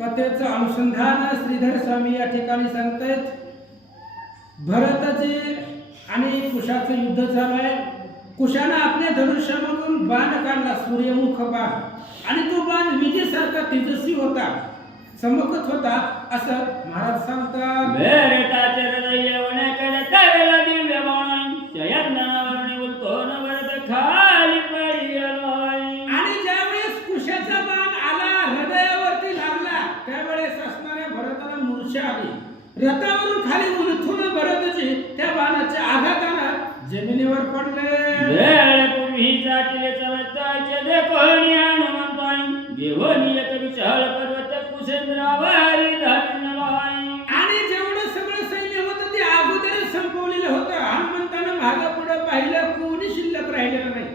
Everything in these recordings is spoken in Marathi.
कथेचं अनुसंधान श्रीधर स्वामी या ठिकाणी सांगतायत. भरताचे आणि कुशाचं युद्ध झालंय कुशानं आपल्या धनुष्यामधून बाण काढला सूर्यमुख बाण. आणि तो बाण विजेसारखा तेजस्वी होता चमकत होता असं महाराज सांगतात. आणि ज्यावेळेस कुशाचा बाण आला हृदयावरती लागला त्यावेळेस असणाऱ्या भरताला मूर्छा आली. रथावरून जमिनीवर पडले. देखोनी हनुमंताई घेऊन एक विशाल पर्वत कुशेंद्रावारी आणि जेवढं सगळं सैन्य होतं ते अगोदरच संपवलेलं होतं. हनुमंतानं मागं पुढं पाहिलं कोणी शिल्लक राहिलेलं नाही.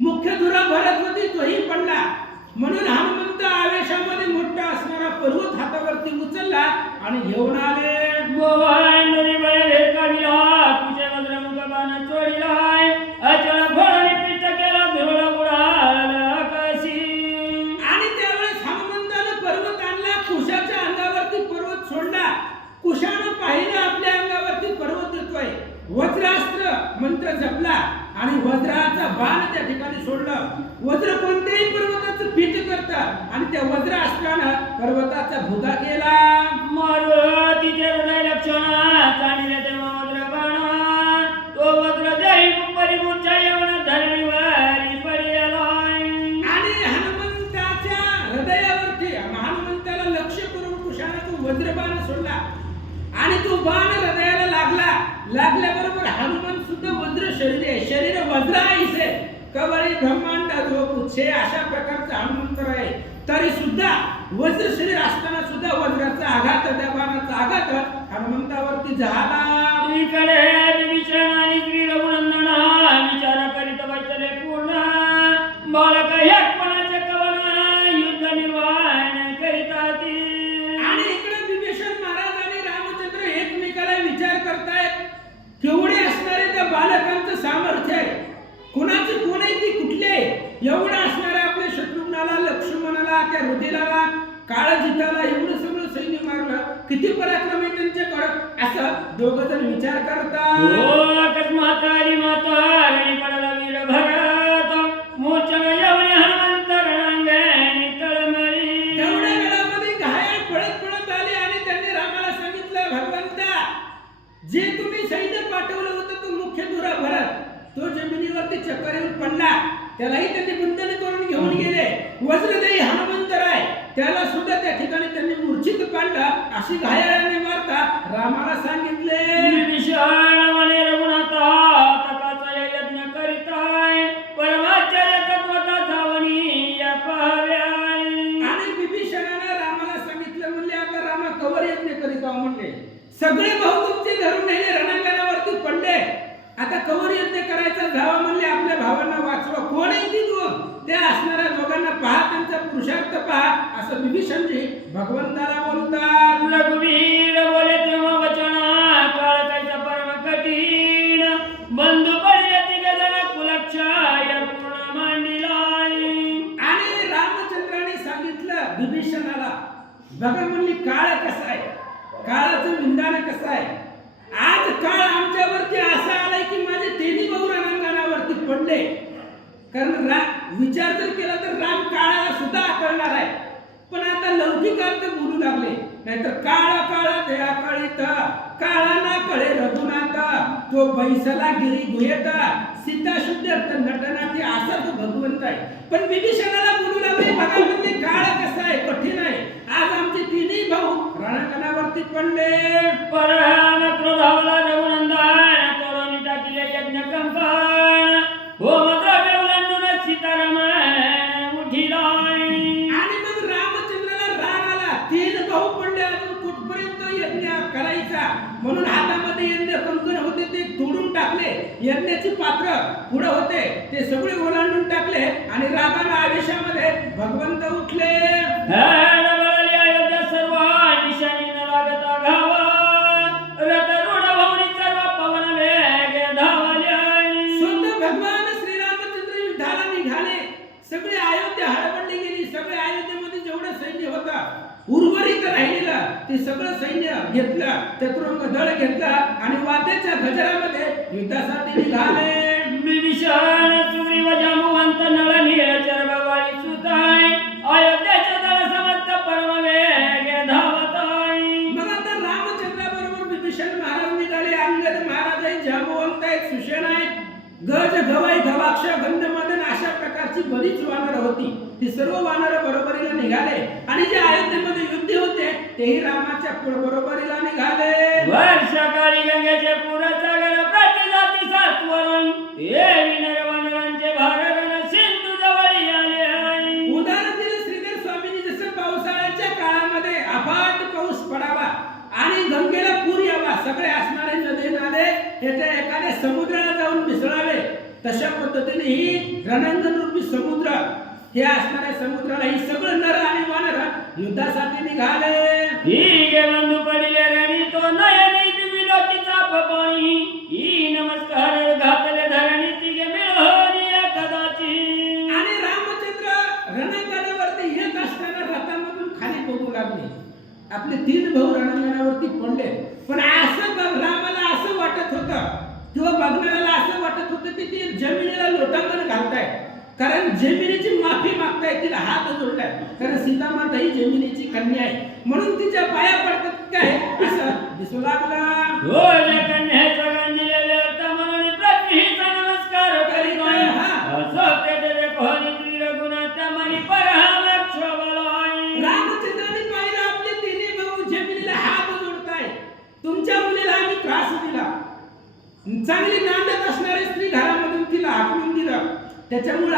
मुख्य धुरा भरत होती तोही पडला. म्हणून हनुमंत आवेशामध्ये मोठा असणारा पर्वत हातावरती उचलला आणि घेऊन आणि वज्राचा बाण त्या ठिकाणी सोडलं. वज्र कोणत्याही पर्वताचं पीठ करत. आणि त्या वज्र असताना पर्वताचा भुगा केला. मारुतीचे हृदय लक्षणा चांगले लागल्याबरोबर हनुमान सुद्धा वज्र शरीर आहे. शरीर वज्र आहे कवळी ब्रह्मांड पुच्छे अशा प्रकारचा हनुमंतर आहे. तरी सुद्धा वज्र शरीर असताना सुद्धा वज्राचा आघात त्या बाणाचा आघात हनुमंतावरती झाला. आणि श्री रघुनंदन विचार करीत बसले पूर्ण बालक जे तुम्ही सैन्य पाठवलं होतं तो मुख्य दुरा भरत तो जमिनीवरती चक्कर येऊन पडला. त्यालाही त्यांनी बंधन करून घेऊन गेले. वज्रदेही हनुमंत राय त्याला सुद्धा त्या ठिकाणी त्यांनी मूर्छित पाडलं. अशी घायाळाने वार्ता रामाला सांगितले. असं विभीषणजी भगवंताला बोलतात रघुवीर बोले तेव्हा वचना काळ कायचा परम कठीण. बंधू पडले तिघे जण कुलक्षाय पूर्ण मांडिलाय. आणि रामचंद्राने सांगितलं विभीषणाला बघा म्हणली काळ कसा आहे? काळाचं विंधान कसं आहे? आज काळ आमच्यावरती असा आलाय की माझे तिन्ही भाऊ रणांगणावरती पडले. कारण रा विचार जर केला तर राम काळाला सुद्धा आकळणार आहे. पण आता लौकिक अर्थ बोलू लागले. नाहीतर काळ काळ दया कळीत काळा ना कळे रघुनाथ तो बैसला गिरी गुहेता. सीता शुद्ध नटनाची असा तो भगवंत आहे. पण विभीषणाला बोलू लागले बघा म्हणजे काळ कसा आहे? कठीण आहे. आज आमचे तिन्ही भाऊ रणांगणावरती पडले. परहान क्रोधावला मात्र पुढे होते. ते सगळे ओलांडून टाकले आणि रागानं आवेशामध्ये भगवंत उठले. सर्व. निघाले. सगळे गेली. सगळे अयोध्येमध्ये जेवढं सैन्य होता उर्वरित राहिलेला ते सगळं सैन्य घेतलं चतुरंग दळ घेतला आणि वाद्याच्या गजरामध्ये युद्धासाठी निघाले. विभीषण सुग्रीव जामुवंत नळ नीळ चर्मवाळी सुताय अयोध्येचे दळ समस्त परम वेगे धावताय मग आता रामचंद्राबरोबर विभीषण महाराज निघाले. अंगद महाराज आहेत जामुवंत आहेत सुषेण आहेत. गज गवाय गवाक्ष गंधमदन अशा प्रकारची बरीच वानर होती. ती सर्व वानर बरोबरीला निघाले. आणि जे अयोध्येमध्ये युद्ध होते तेही रामाच्या बरोबरीला निघाले. सगळं नर आणि वानर युद्धासाठी निघाले. हीगे बंधू पडिले रणी तो नयनी द्विलोकी चाप पाणी. ही नमस्कार घातले धरणी तिघे मिळवणी कदाची आणि रामचंद्र रणांगणावरती येत असताना रथामधून खाली बघू लागले. आपले तीन भाऊ रणांगणावरती पडले. पण असं बघ रामाला असं वाटत होतं किंवा बघणाऱ्याला असं वाटत होतं की ती जमिनीला लोटांगण घालताय कारण जमिनीची माफी तिला हात जोडलाय. कारण सीतामाता ही जमिनीची कन्या आहे. म्हणून तिच्या पाया पडतात काय? असं दिसू लागला. हो कन्याचा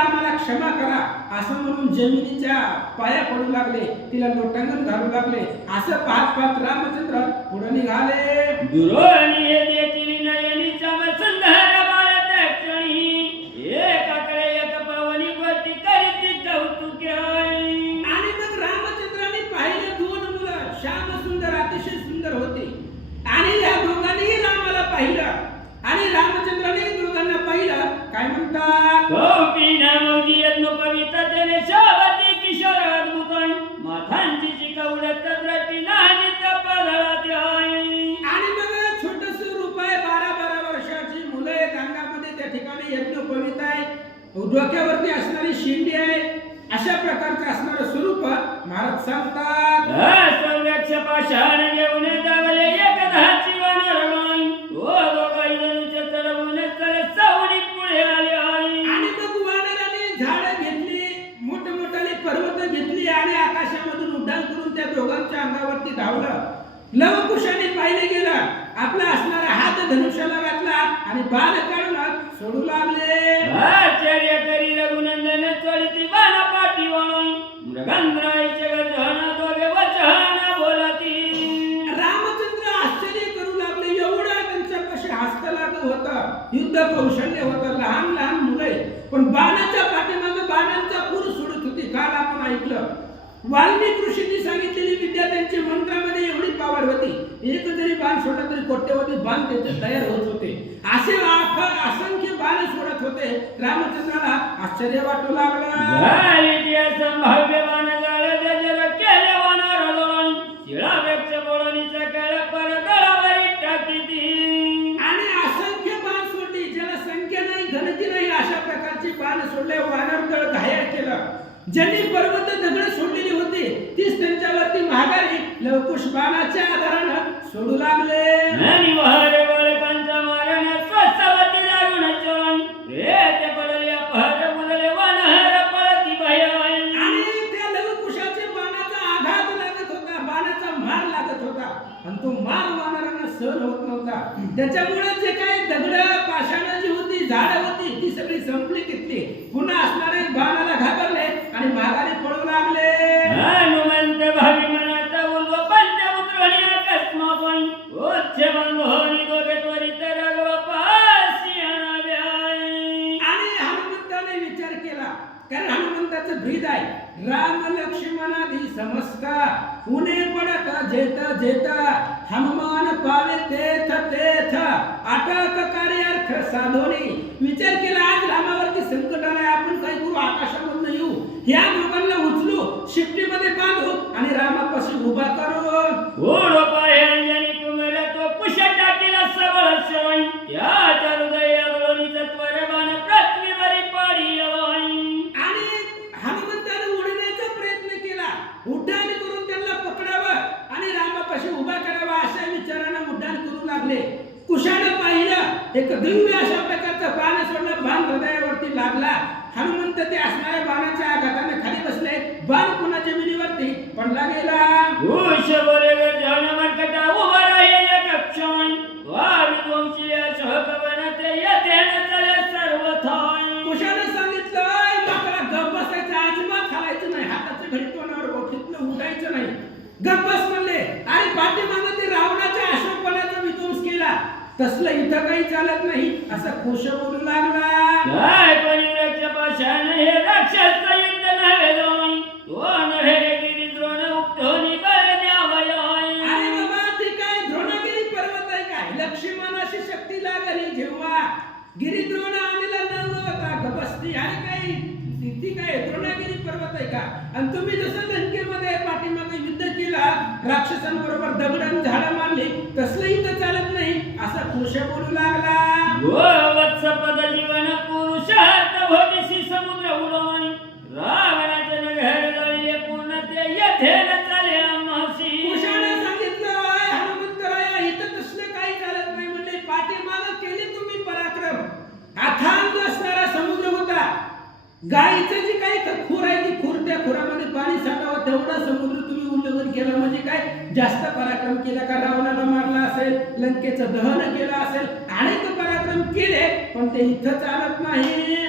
आम्हाला क्षमा करा. असं म्हणून जमिनीच्या पाया पडू लागले तिला लोटांगण घालू लागले. असं पाहत पाहत रामचंद्र पुढे निघाले. दुरोणी हे डोक्यावरती असणारी शिंडी आहे अशा प्रकारचं असणारं स्वरूप महाराज सांगतात. पाषाण घेऊन एक दहाची वानरगाई ओ दोघाई जणूचे चढवून तर सावली पुढे आले आई आणि मग वानराने झाडं घेतली मोठमोठाले पर्वत घेतली आणि आकाशामधून उड्डाण करून त्या दोघांच्या अंगावरती धावलं. लवकुशाने पाहिले गेलं आपला असणारा हात धनुष्याला घातला आणि बाण काढून सोडू लागले. युद्ध कौशल्य होतं. लहान लहान मुलं आहे पण बाणाच्या पाठीमागे बाणांचा पूर सोडत होती. काल आपण ऐकलं. वाल्मिक ऋषींनी सांगितलेली विद्या त्यांची मंत्रामध्ये एवढी पावर होती. एक जरी बाण सोडला तरी कोट्यवधी बाण त्यांचे तयार होत होते. असे अफ- असंख्य बाण सोडत होते. रामचंद्राला आश्चर्य वाटू लागलं. झाली ती सोडले वानरदळ घायल केलं. ज्यांनी पर्वत दगड सोडलेली होती तीच त्यांच्यावरती महागारी लवकुश बाणाच्या आधारानं सोडू लागले. आणि वहरे बाळकांचा मारण स्वस्तवती दारुण चोळण प्रेत पडले अपहर मुलले वनहर पळती भय आणि त्या बाणाचा आघात लागत होता बाणाचा मार लागत होता. आणि तो मार वानरांना सहन होत नव्हता. त्याच्यामुळे हनुमंताचं भीद आहे. राम लक्ष्मणाधी समजता उन्हे पडत जेत जेत. हनुमान पावे तेथ तेथ. अटक कार्य अर्थ साधोनी. विचार केला आज रामावरती संकट आलाय आपण काय करू आकाशामधून येऊ. या दोघांना उचलू. शिफ्टीमध्ये बांधू आणि रामापाशी उभा करू. दिव्य अशा प्रकारचं बाण सोडलं बाण हृदयावरती लागला. हनुमंत ते असणाऱ्या बाणाच्या आघाताने खाली बसले. बाण पुन्हा जमिनीवरती पडला गेला. घोष उभा राहिले वार वंशीय सहकवनाते कुशानं सांगितलं "ऐ माकडा गप बसायचं अजिबात खालायचं नाही. हाताचं घडी तोंडावर बोटीतलं उठायचं नाही. गप म्हणले आणि पाठीमागं ते रावणाच्या अशोकपणाचा विध्वंस केला तसलं इथं काही चालत नाही. असा कुश बोलू लागला. काय पाषाण हे राक्षस युद्ध नव्हे दोन तो नव्हे रे गिरी द्रोण अरे बाबा ती काय द्रोणगिरी पर्वत आहे काय? लक्ष्मणाशी शक्ती लागली जेव्हा काही ती- ती काय द्रोणागिरी पर्वत आहे का? आणि तुम्ही जसं लंकेमध्ये पाठीमागे युद्ध केला राक्षसांबरोबर दगडान झाडं मारली तसलं इथं चालत नाही. असा खुश बोलू लागला. तेवढा समुद्र तुम्ही उल्लंघन केलं म्हणजे काय? जास्त पराक्रम केला का? रावणाला मारला असेल लंकेचं दहन केलं असेल अनेक पराक्रम केले पण ते इथं चालत नाही.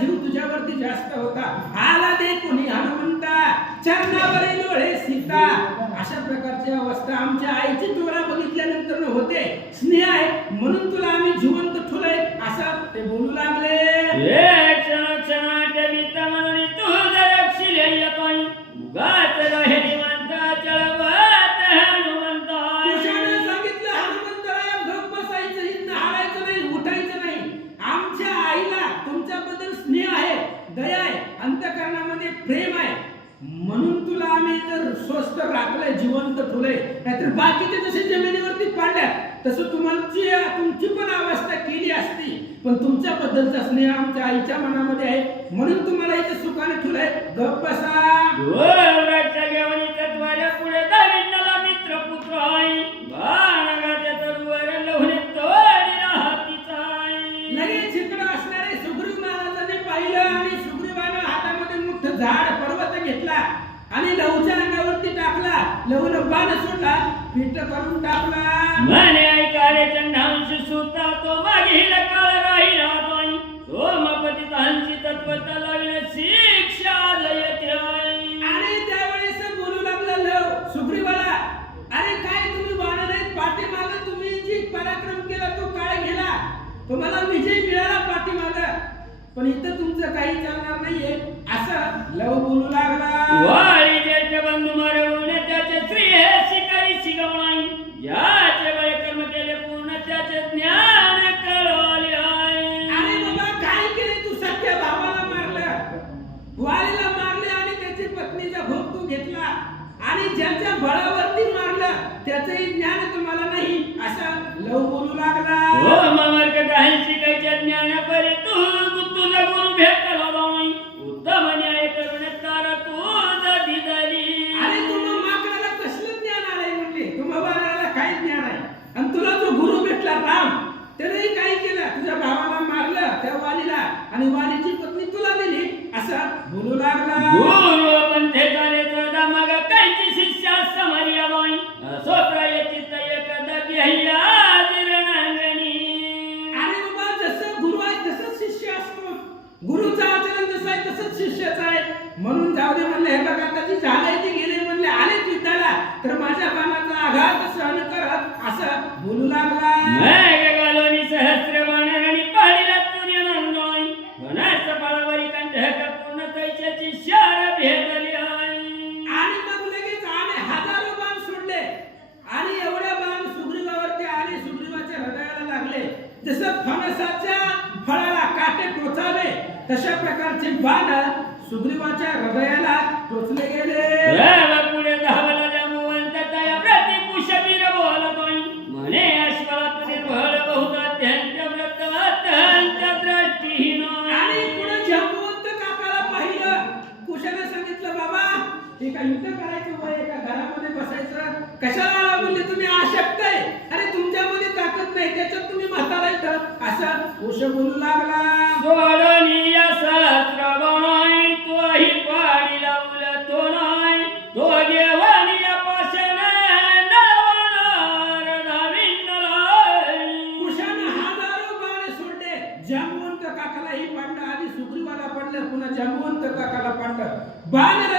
जीव तुझ्यावरती जास्त होता. आला दे कोणी हनुमंता. चरणावरील डोळे सीता. अशा प्रकारची अवस्था आमच्या आईची डोळा बघितल्यानंतर होते. स्नेह आहे म्हणून तुला आम्ही जिवंत ठुलय असं ते बोलू लागले. अंतकरणामध्ये प्रेम आहे. म्हणून तुला आम्ही तर स्वस्त राखलंय जिवंत ठेवलंय. नाहीतर बाकीचे जसे जमिनीवरती पाडल्यात तसं तुमची तुमची पण अवस्था केली असती. पण तुमच्याबद्दलचा स्नेह आमच्या आईच्या मनामध्ये आहे. म्हणून तुम्हाला इथे सुखाने ठेवलंय. गप बसा. पुढे मित्र पुत्र आई पर्वत घेतला. आणि लहूच्या अंगावरती टाकला. लहून बाण सोडला. पीठ करून टाकला. म्हणे ऐकारे चंडांश सुता तो मागील काळ राहिला तोय सोमपती तांची तत्व तलाविन शिक्षा. आणि त्यावेळेस बोलू लागला लव सुग्रीवाला अरे काय तुम्ही बाण नाहीत? पाठीमाग तुम्ही जी पराक्रम केला तो काळ गेला. तुम्हाला विजय मिळाला पाठीमाग. पण इथं तुमचं काही चालणार नाहीये. असं लव बोलू लागला. आणि वालीची पत्नी तुला दिली. असं बोलू लागला. गुरु पंथे झाले मग कायची शिष्या समारिया बाई. सोप्राय चित्त एकदा घ्यायला दिरणांगणी अरे बाबा जसं गुरु आहे तसंच शिष्य असतो. गुरुचं आचरण जसं आहे तसंच शिष्याचं आहे. म्हणून जाऊ दे म्हणले हे बघा जी झालंय ते गेले म्हणले आले युद्धाला तर माझ्या बाणाचा आघात सहन करत असं बोलू लागला. सहस्र But I'm in